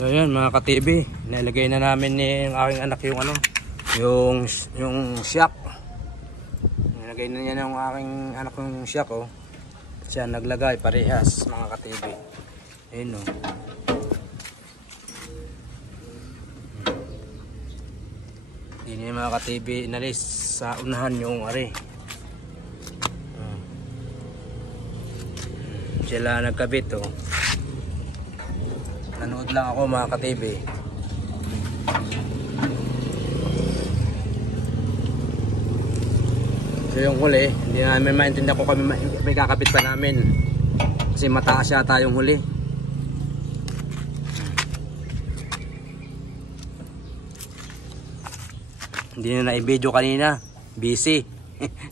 So ayan mga ka-TV, nilagay na namin ni aking anak yung ano, yung shock. Nilagay na niya ng aking anak yung shock, oh. Siya naglagay parehas mga ka-TV. Ayun, oh. Hindi niya mga ka-TV inalis sa unahan yung ari. Sila nagkabit, oh. Nanood lang ako mga ka-TV. So yung huli, hindi namin maintindihan kung kami may kakabit pa namin. Kasi mataas yata yung huli. Hindi na na-i-video kanina. Busy.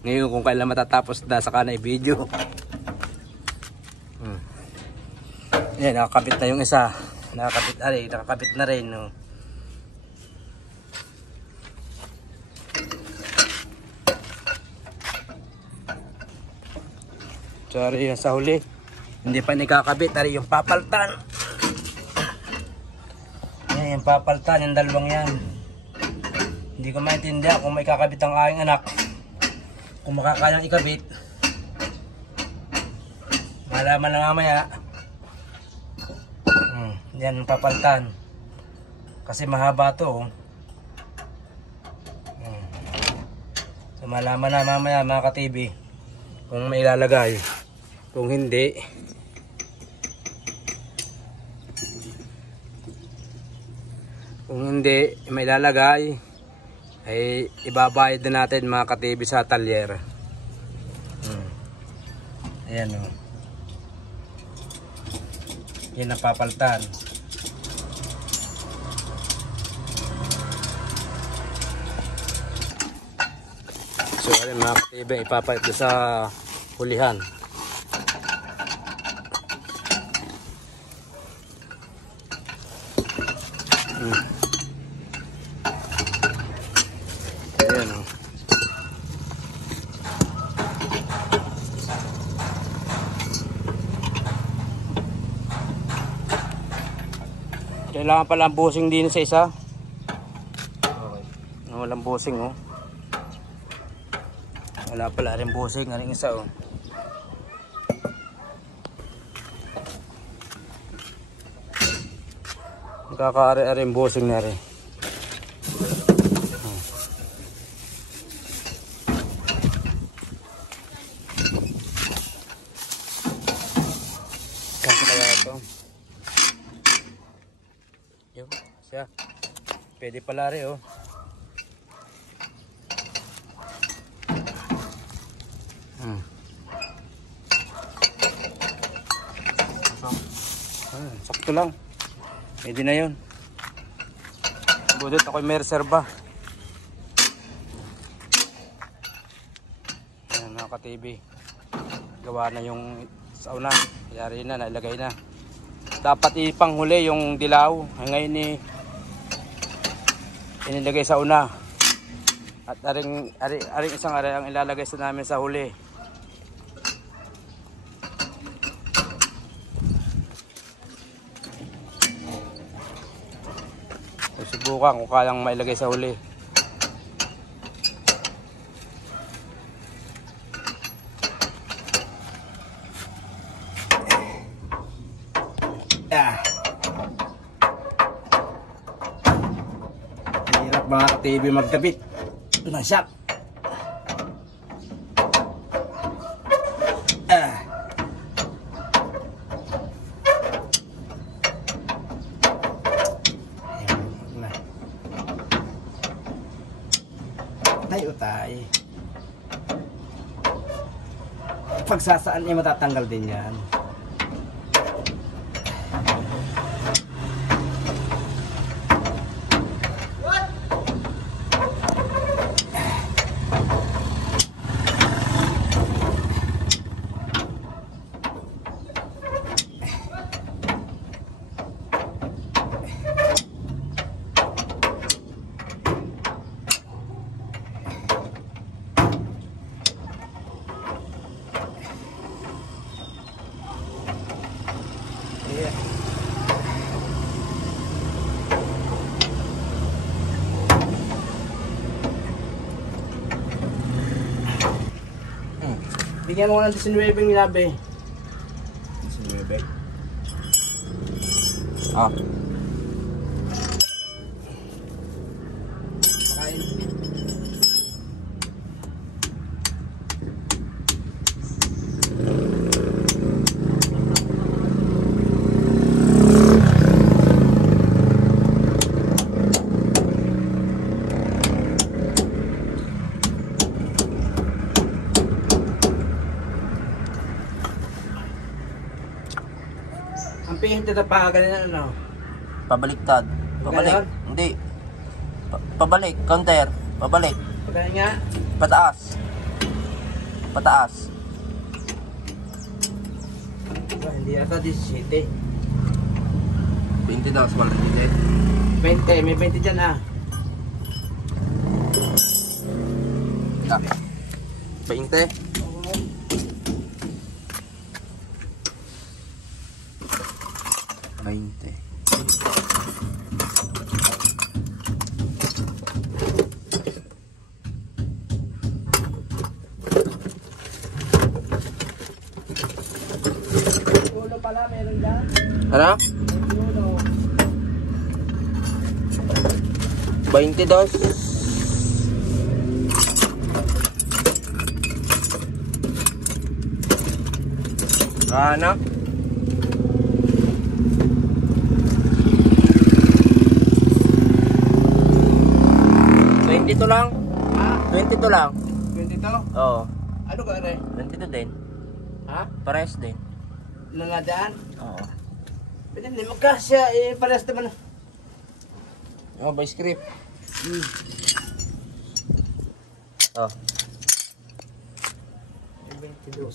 Ngayon kung kailan matatapos na saka na-i-video. Yan, nakakabit na yung isa. Nakakabit na rin, no. Sorry, sa huli hindi pa nakakabit. Ari yung papaltan. Yan, yung papaltan, yung dalawang yan. Hindi ko maintindihan kung may kakabit ang aking anak. Kung makakayang ikabit, malaman na mamaya. Yan ang papaltan. Kasi mahaba to, oh. So malaman na mamaya mga ka-TV kung may ilalagay. Kung hindi, may ilalagay, ay ibabayad na natin mga ka-TV sa talyer. Ayan, oh. Yan ang papaltan. So ayun mga ka-TV, ipapalit ko sa hulihan. Ayan, oh. Kailangan pala ang busing din sa isa. Okay. Walang busing, oh. Wala pala rin busing, aring isa, oh. Nakakaari-ari yung busing na rin. Kasi kaya ito. Yun, siya. Pwede pala rin, oh. Sakto lang. Pwede na yun. Budot ako'y may reserva. Ayan mga ka-TV. Gawa na yung sa una. Yari na, nailagay na. Dapat ipanghuli yung dilaw. Ngayon inilagay sa una. At aring isang ari ang ilalagay sa namin sa huli. Subukan kung kayang mailagay sa huli. Hirap mga ka-TV magkabit ng shock. Utay. Pagsasaan niya matatanggal din yan. Bigyan mo ko ng 19 labi. 19. Ah. Kain. Ang pihit ito pa, ganun ano? Pabaliktad. Pabalik. Ganon? Hindi. Pabalik. Counter. Pabalik. Pagkain nga. Pataas. Pataas. Hindi ata 17. 20 daw. Wala hindi. 20, may 20 dyan ah. Ah. 20. Ulo pala, meron dyan. Ano? Ulo. 22. Ano? 22 lang. Ha? 22 lang. 22? Oo. Ano ka rin? 22 din. Ha? Parehas din. Nangadaan? Oo. Pwede hindi magkasya eh, parehas naman. Oh, by script. Oh. 22.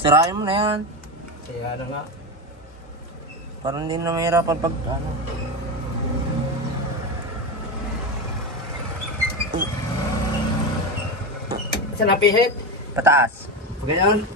Sirain mo na yan. Kaya na nga. Parang hindi na mahirapan pag ano. Sa napihit? Pataas. Pag ganyan?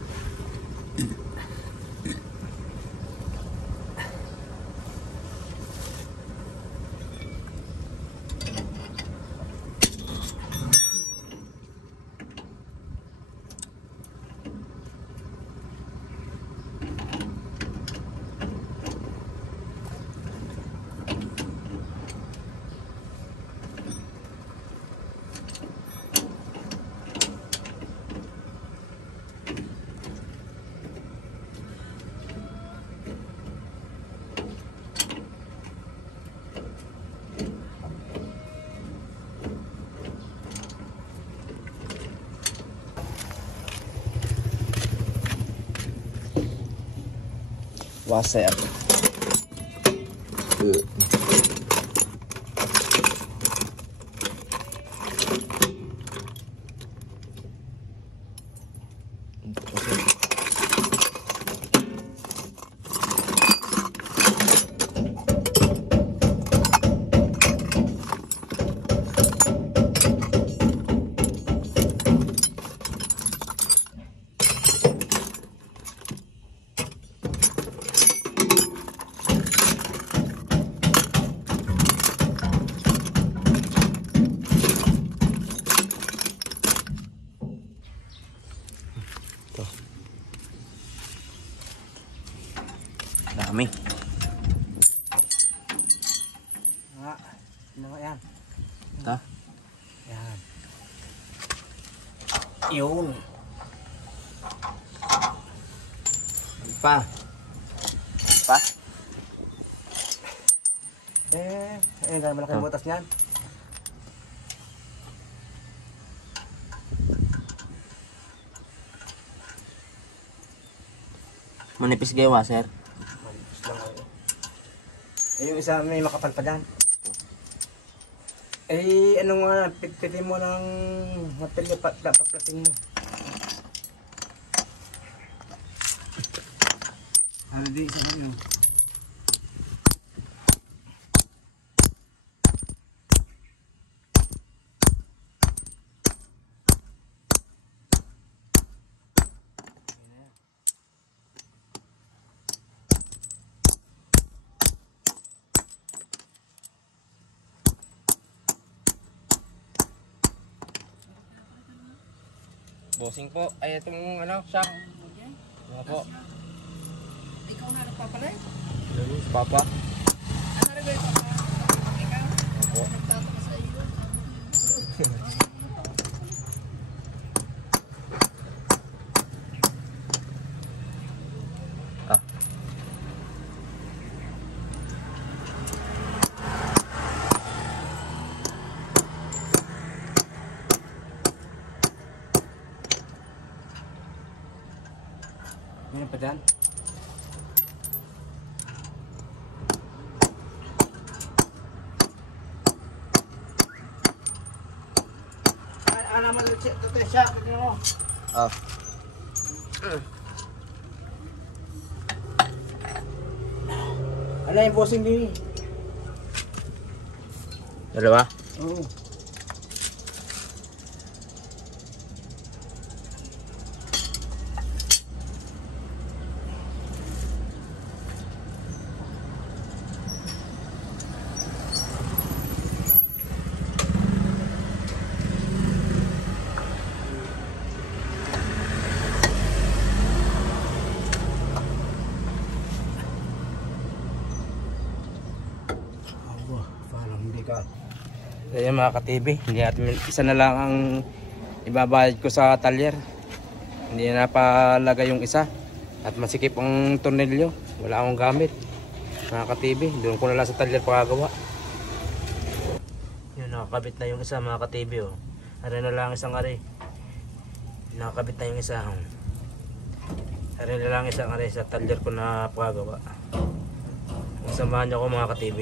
Wasser. Dami. Nga. Ano nga yan? Ha? Yan. Yun. Pa. Pa? Ganun malaki ang butas niyan. Manipis kayo, wasser. Manipis lang ako. Yung isa may makapal pa dyan. Ano nga, pitpitin mo ng matilya paplating mo. Ano di, sabi nyo? Bossing po. Ay, itong ano, shock. Mga po. Ikaw na nagpapalit? Papa. Ano rin ba yung ikaw? Opo. Nagtato ka sa iyo. Ah. Meron pa dyan? Alaman ito siya. Tignan mo. Ah. Ano yung bossing din? Dalawa? Oo. Parang hindi ka. Ayan mga ka-TV, hindi natin, isa na lang ang ibabayad ko sa talyer. Hindi na napalagay yung isa. At masikip ang tornilyo. Wala akong gamit. Mga ka-TV, doon ko na lang sa talyer pakagawa. Yun, nakakabit na yung isa mga ka-TV. Oh. Are na lang isang are. Nakakabit na yung isa. Oh. Are na lang isang are sa talyer ko na pakagawa. Samahan niyo ako mga ka-TV.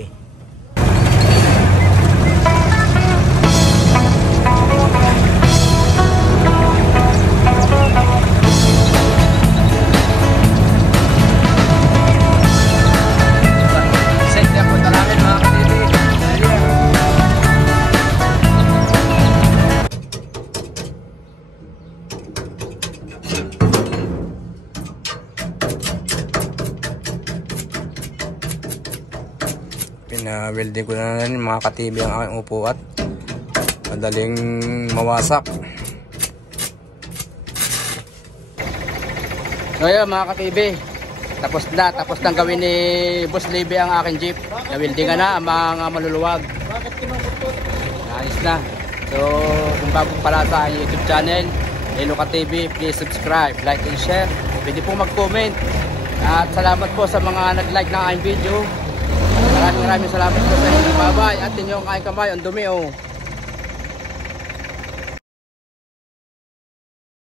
Pina-welding ko na rin mga ka-TV ang aking upuan. Madaling mawasak. So yun mga ka-TV, tapos nang gawin ni Boss Libby ang aking jeep. Na-weldingan na ang mga maluluwag. Bakit kinukutot? Ayos na. So kung bago pala sa YouTube channel Hello Ka-TV, please subscribe, like and share. Pwede po mag-comment. At salamat po sa mga nag-like ng aking video. Maraming salamat po sa inyo. Bye-bye. At inyong kain kamay, ang dumi oh.